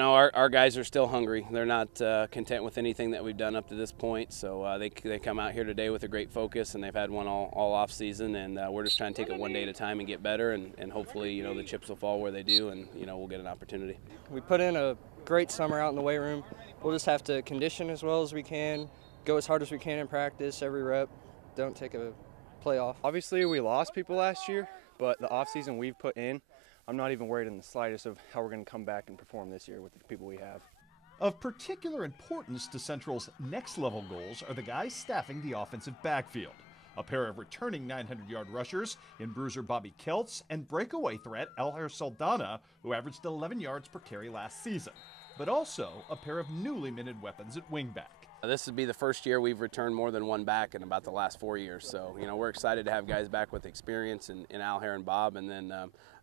No, our guys are still hungry. They're not content with anything that we've done up to this point. So they come out here today with a great focus, and they've had one all off season. And we're just trying to take it one day at a time and get better. And hopefully, the chips will fall where they do, and we'll get an opportunity. We put in a great summer out in the weight room. We'll just have to condition as well as we can, go as hard as we can in practice, every rep. Don't take a play off. Obviously, we lost people last year, but the offseason we've put in, I'm not even worried in the slightest of how we're going to come back and perform this year with the people we have. Of particular importance to Central's next-level goals are the guys staffing the offensive backfield. A pair of returning 900-yard rushers in bruiser Bobby Keltz and breakaway threat Elher Saldana, who averaged 11 yards per carry last season. But also a pair of newly minted weapons at wingback. This would be the first year we've returned more than one back in about the last 4 years. So, we're excited to have guys back with experience in Alher and Bob. And then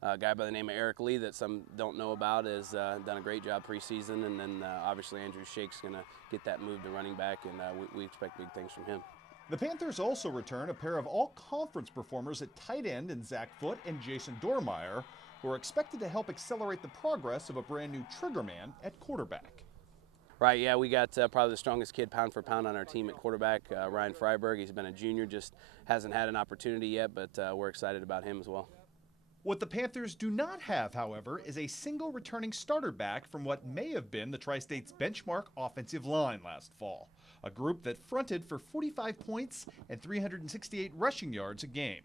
a guy by the name of Eric Lee that some don't know about has done a great job preseason. And then obviously Andrew Shake's going to get that move to running back, and we expect big things from him. The Panthers also return a pair of all-conference performers at tight end in Zach Foote and Jason Dormeyer, who are expected to help accelerate the progress of a brand-new triggerman at quarterback. Right, yeah, we got probably the strongest kid pound for pound on our team at quarterback, Ryan Freiberg. He's been a junior, just hasn't had an opportunity yet, but we're excited about him as well. What the Panthers do not have, however, is a single returning starter back from what may have been the Tri-State's benchmark offensive line last fall, a group that fronted for 45 points and 368 rushing yards a game.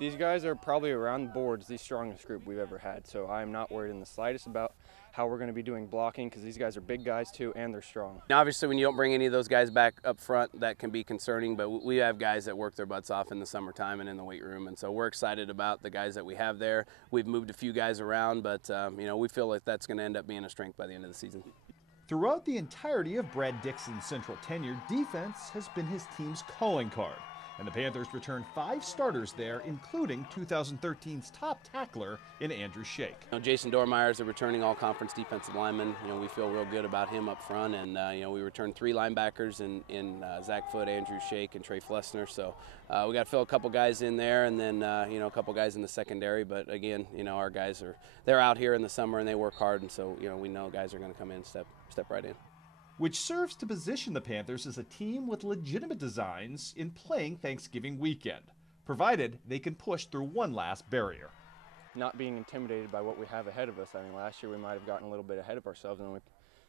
These guys are probably around the boards the strongest group we've ever had, so I'm not worried in the slightest about how we're going to be doing blocking, because these guys are big guys too, and they're strong. Now, obviously, when you don't bring any of those guys back up front, that can be concerning, but we have guys that work their butts off in the summertime and in the weight room, and so we're excited about the guys that we have there. We've moved a few guys around, but we feel like that's going to end up being a strength by the end of the season. Throughout the entirety of Brad Dixon's Central tenure, defense has been his team's calling card. And the Panthers returned 5 starters there, including 2013's top tackler in Andrew Shake. Jason Dormeyer is a returning all-conference defensive lineman. We feel real good about him up front, and we returned 3 linebackers in Zach Foote, Andrew Shake, and Trey Flessner. So we got to fill a couple guys in there, and then a couple guys in the secondary. But again, our guys they're out here in the summer and they work hard, and so we know guys are going to come in and step right in. Which serves to position the Panthers as a team with legitimate designs in playing Thanksgiving weekend, provided they can push through one last barrier. Not being intimidated by what we have ahead of us. I mean, last year we might have gotten a little bit ahead of ourselves, and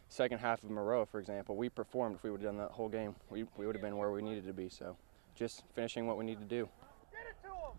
second half of Moreau, for example, we performed. If we would have done that whole game, we would have been where we needed to be. So just finishing what we need to do. Get it to 'em.